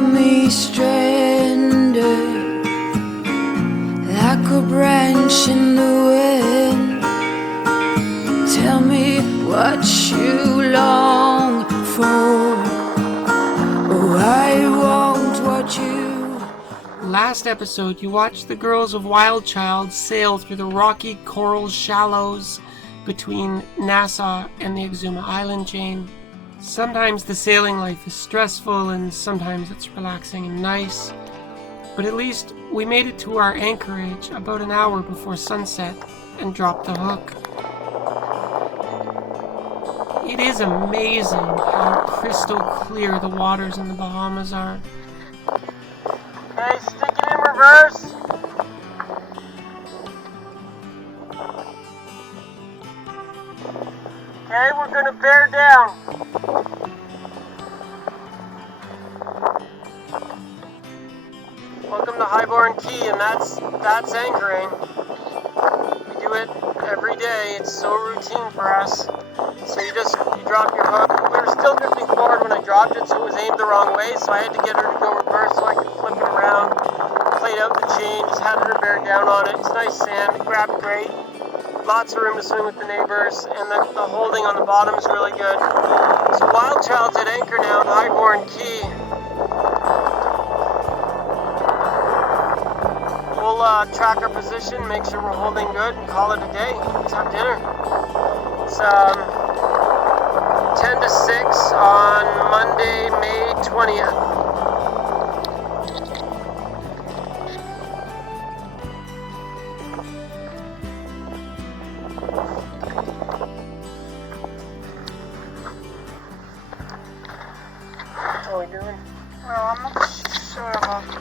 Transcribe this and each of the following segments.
got me stranded like a branch in the wind. Tell me what you long for. Oh, I won't watch you. Last episode, you watched the girls of WildChild sail through the rocky coral shallows between Nassau and the Exuma Island chain. Sometimes the sailing life is stressful and sometimes it's relaxing and nice, but at least we made it to our anchorage about an hour before sunset and dropped the hook. It is amazing how crystal clear the waters in the Bahamas are. Okay, stick it in reverse. Okay, we're gonna bear down. Welcome to Highborn Key, and that's anchoring. We do it every day. It's so routine for us. So you drop your hook. We were still drifting forward when I dropped it, so it was aimed the wrong way. So I had to get her to go reverse so I could flip it around. Played out the chain, just had her bear down on it. It's nice sand. It grabbed great. Lots of room to swing with the neighbors, and the holding on the bottom is really good. So WildChild's at anchor now at Highborn Key. We'll track our position, make sure we're holding good, and call it a day. Let's have dinner. It's 10 to 6 on Monday, May 20th. How are we doing? Well, I'm not sure about this.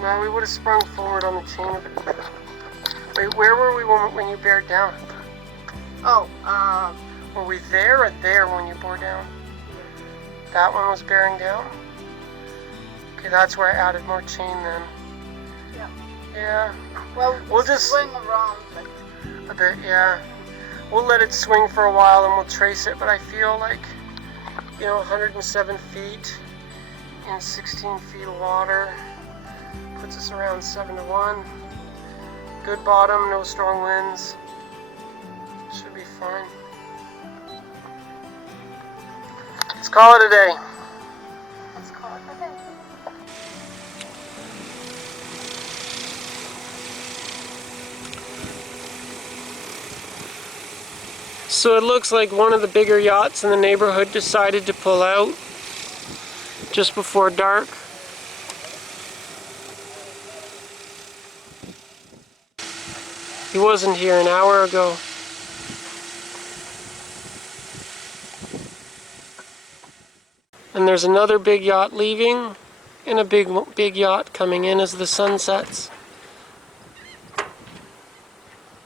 No, we would have sprung forward on the chain a bit quicker. Wait, where were we when you bared down? Oh, Were we there or there when you bore down? That one was bearing down? Okay, that's where I added more chain then. Yeah. Yeah. Well, We'll just swing around. a bit, yeah. We'll let it swing for a while and we'll trace it, but I feel like, 107 feet in 16 feet of water puts us around 7 to 1. Good bottom, no strong winds. Should be fine. Let's call it a day. Let's call it a day. So it looks like one of the bigger yachts in the neighborhood decided to pull out just before dark. He wasn't here an hour ago. And there's another big yacht leaving and a big yacht coming in as the sun sets.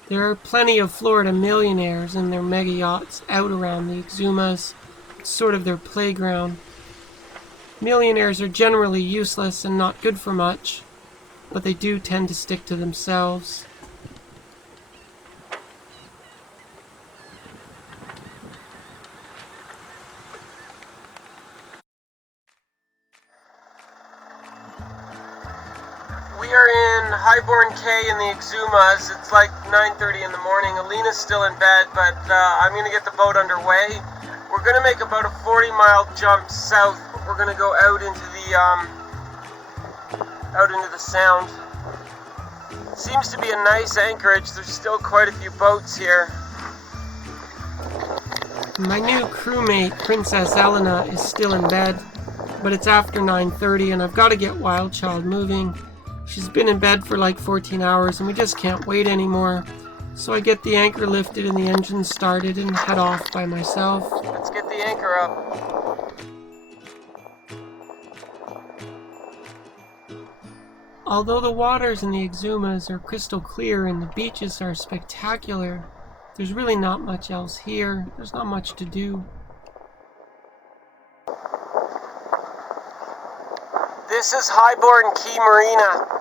There are plenty of Florida millionaires and their mega yachts out around the Exumas. It's sort of their playground. Millionaires are generally useless and not good for much, but they do tend to stick to themselves. We are in Highborn Cay in the Exumas. It's like 9:30 in the morning. Alina's still in bed, but I'm going to get the boat underway. We're going to make about a 40-mile jump south, but we're going to go out into the sound. Seems to be a nice anchorage. There's still quite a few boats here. My new crewmate, Princess Elena, is still in bed, but it's after 9:30 and I've got to get WildChild moving. She's been in bed for like 14 hours and we just can't wait anymore. So I get the anchor lifted and the engine started and head off by myself. Let's get the anchor up. Although the waters in the Exumas are crystal clear and the beaches are spectacular, there's really not much else here. There's not much to do. This is Highborn Key Marina.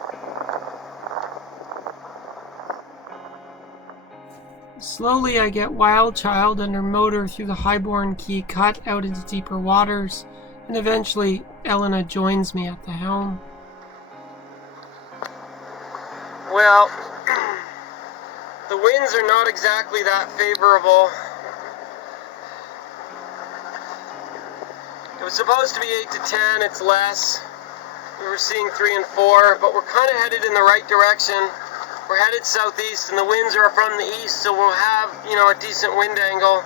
Slowly I get WildChild under motor through the Highborn Key cut out into deeper waters, And eventually, Elena joins me at the helm. Well, the winds are not exactly that favorable. It was supposed to be 8 to 10, it's less. We were seeing 3 and 4, but we're kind of headed in the right direction. We're headed southeast and the winds are from the east, so we'll have, you know, a decent wind angle.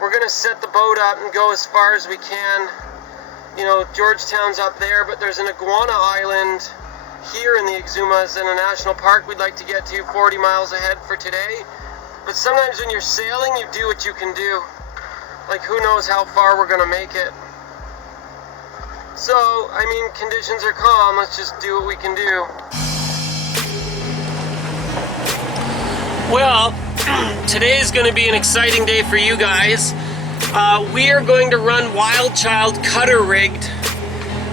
We're gonna set the boat up and go as far as we can. You know, Georgetown's up there, but there's an iguana island here in the Exumas in a national park we'd like to get to 40 miles ahead for today. But sometimes when you're sailing, you do what you can do. Like, who knows how far we're gonna make it. So, I mean, conditions are calm, let's just do what we can do. Well, today is going to be an exciting day for you guys. We are going to run WildChild cutter rigged,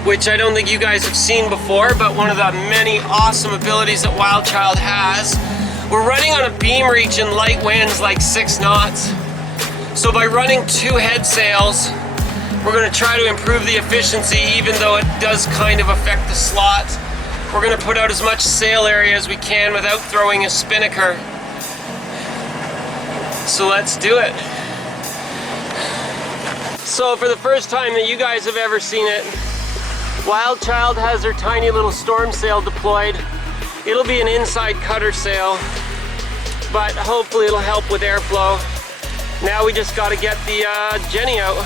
which I don't think you guys have seen before, but one of the many awesome abilities that WildChild has. We're running on a beam reach in light winds like 6 knots. So by running 2 head sails, we're going to try to improve the efficiency, even though it does kind of affect the slot. We're going to put out as much sail area as we can without throwing a spinnaker. So let's do it. So for the first time that you guys have ever seen it, WildChild has their tiny little storm sail deployed. It'll be an inside cutter sail, but hopefully it'll help with airflow. Now we just got to get the Jenny out.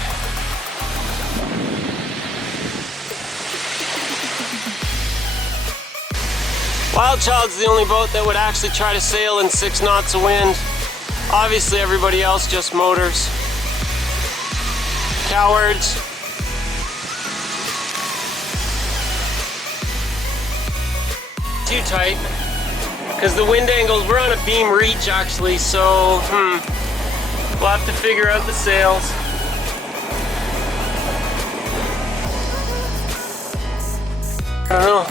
WildChild's the only boat that would actually try to sail in 6 knots of wind. Obviously everybody else just motors. Cowards. Too tight, because the wind angles, we're on a beam reach actually, so we'll have to figure out the sails. I don't know.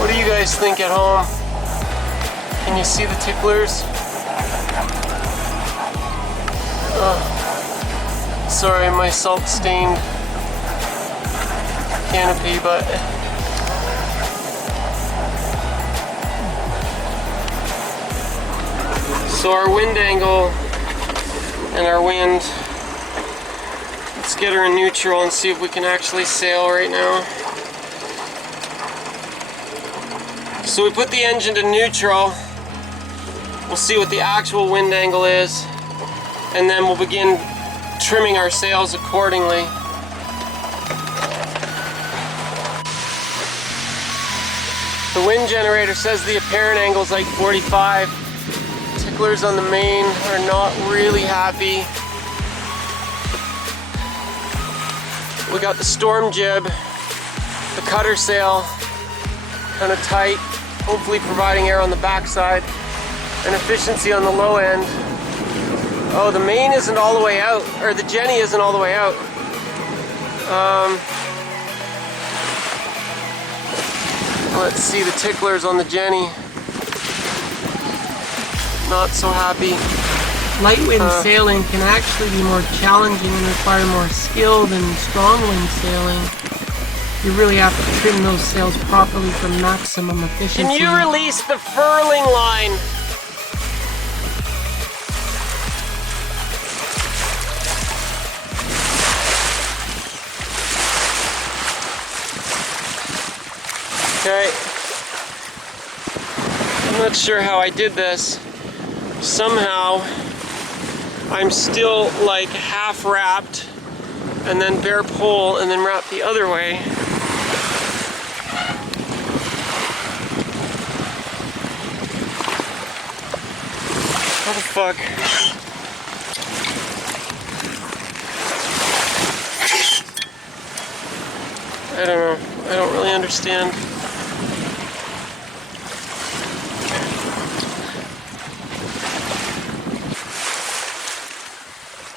What do you guys think at home? Can you see the ticklers? Oh, sorry, my salt-stained canopy, but so our wind angle and our wind, let's get her in neutral and see if we can actually sail right now. So we put the engine to neutral. We'll see what the actual wind angle is, and then we'll begin trimming our sails accordingly. The wind generator says the apparent angle is like 45. Ticklers on the main are not really happy. We got the storm jib, the cutter sail, kind of tight, hopefully providing air on the backside and efficiency on the low end. Oh, the main isn't all the way out, or the Jenny isn't all the way out. Let's see the ticklers on the Jenny. Not so happy. Light wind sailing can actually be more challenging and require more skill than strong wind sailing. You really have to trim those sails properly for maximum efficiency. Can you release the furling line? Okay. I'm not sure how I did this. Somehow, I'm still like half wrapped and then bare pole and then wrap the other way. How the fuck? I don't know. I don't really understand.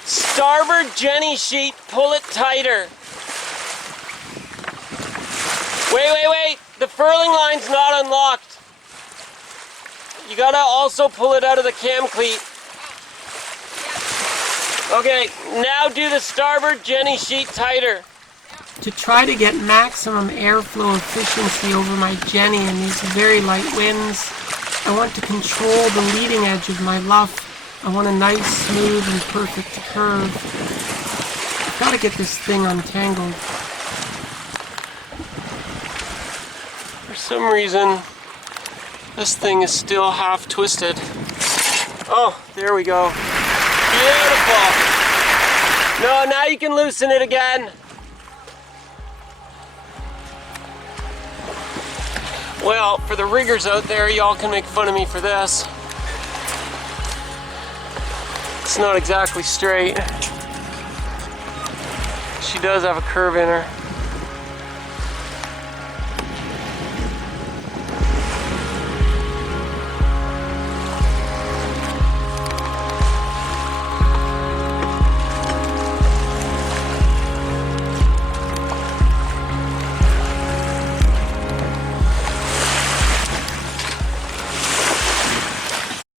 Starboard Jenny sheet, pull it tighter. Wait. The furling line's not unlocked. You gotta also pull it out of the cam cleat. Okay, now do the starboard Jenny sheet tighter. To try to get maximum airflow efficiency over my Jenny in these very light winds, I want to control the leading edge of my luff. I want a nice, smooth, and perfect curve. I've got to get this thing untangled. For some reason, this thing is still half twisted. Oh, there we go. Beautiful. No, now you can loosen it again. Well, for the riggers out there, y'all can make fun of me for this. It's not exactly straight. She does have a curve in her.